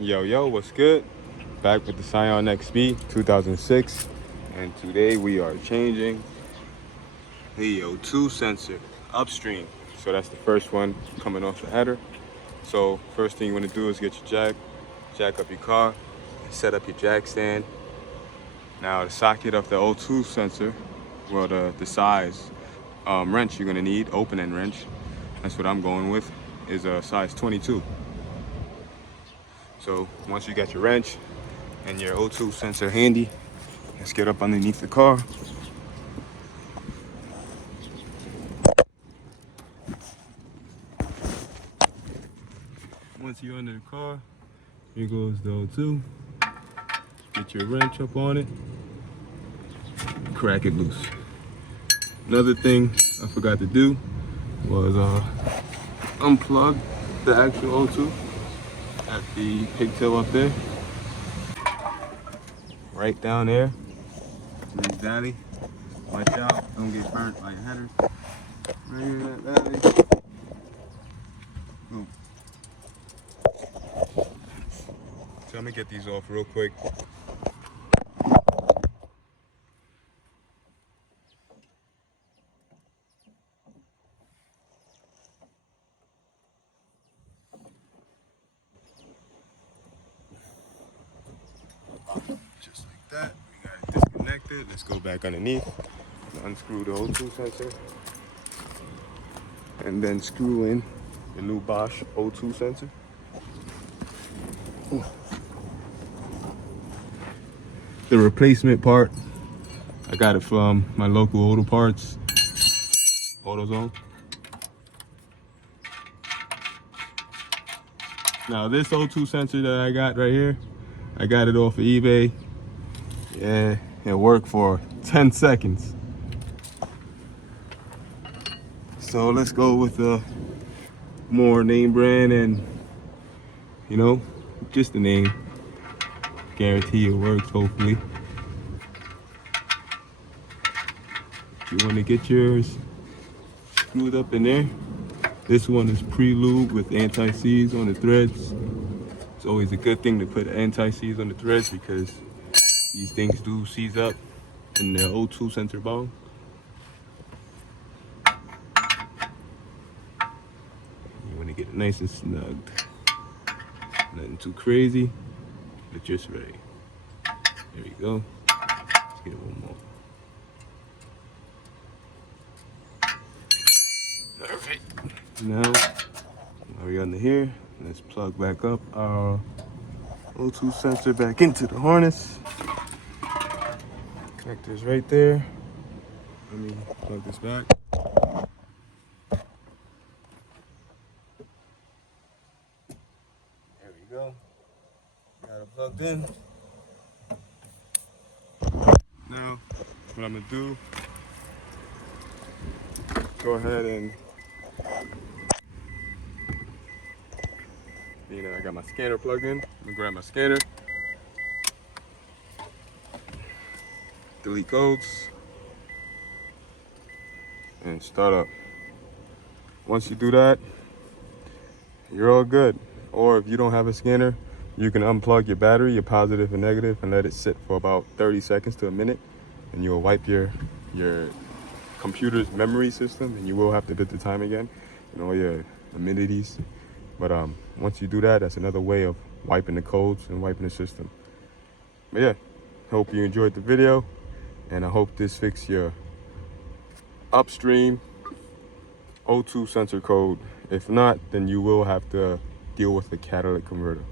Yo, what's good? Back with the Scion XB 2006, and today we are changing the O2 sensor upstream. So that's the first one coming off the header. So first thing you want to do is get your jack up your car, set up your jack stand. Now the socket of the O2 sensor, well the size wrench you're gonna need, opening wrench, that's what I'm going with, is a size 22. So once you got your wrench and your O2 sensor handy, let's get up underneath the car. Once you're under the car, here goes the O2. Get your wrench up on it, crack it loose. Another thing I forgot to do was unplug the actual O2 at the pigtail up there. Right down there. Nice daddy. Watch out, don't get burnt by your header. Right here, that daddy. Boom. So I'm gonna get these off real quick. Just like that. We got it disconnected. Let's go back underneath. Unscrew the O2 sensor. And then screw in the new Bosch O2 sensor. The replacement part, I got it from my local auto parts, AutoZone. Now this O2 sensor that I got right here, I got it off of eBay. Yeah, it worked for 10 seconds. So let's go with the more name brand and, you know, just the name. Guarantee it works, hopefully. You want to get yours screwed up in there. This one is pre-lube with anti-seize on the threads. It's always a good thing to put anti-seize on the threads because these things do seize up in the O2 sensor bone. You want to get it nice and snugged. Nothing too crazy, but just right. There you go. Let's get it one more. Perfect. Now we're under here. Let's plug back up our O2 sensor back into the harness. Connector's right there. Let me plug this back. There we go. Got it plugged in. Now, what I'm gonna do, go ahead and, I got my scanner plugged in. I'm gonna grab my scanner. Delete codes. And start up. Once you do that, you're all good. Or if you don't have a scanner, you can unplug your battery, your positive and negative, and let it sit for about 30 seconds to a minute. And you'll wipe your computer's memory system, and you will have to hit the time again and all your amenities. But once you do that, that's another way of wiping the codes and wiping the system. But yeah, hope you enjoyed the video, and I hope this fixed your upstream O2 sensor code. If not, then you will have to deal with the catalytic converter.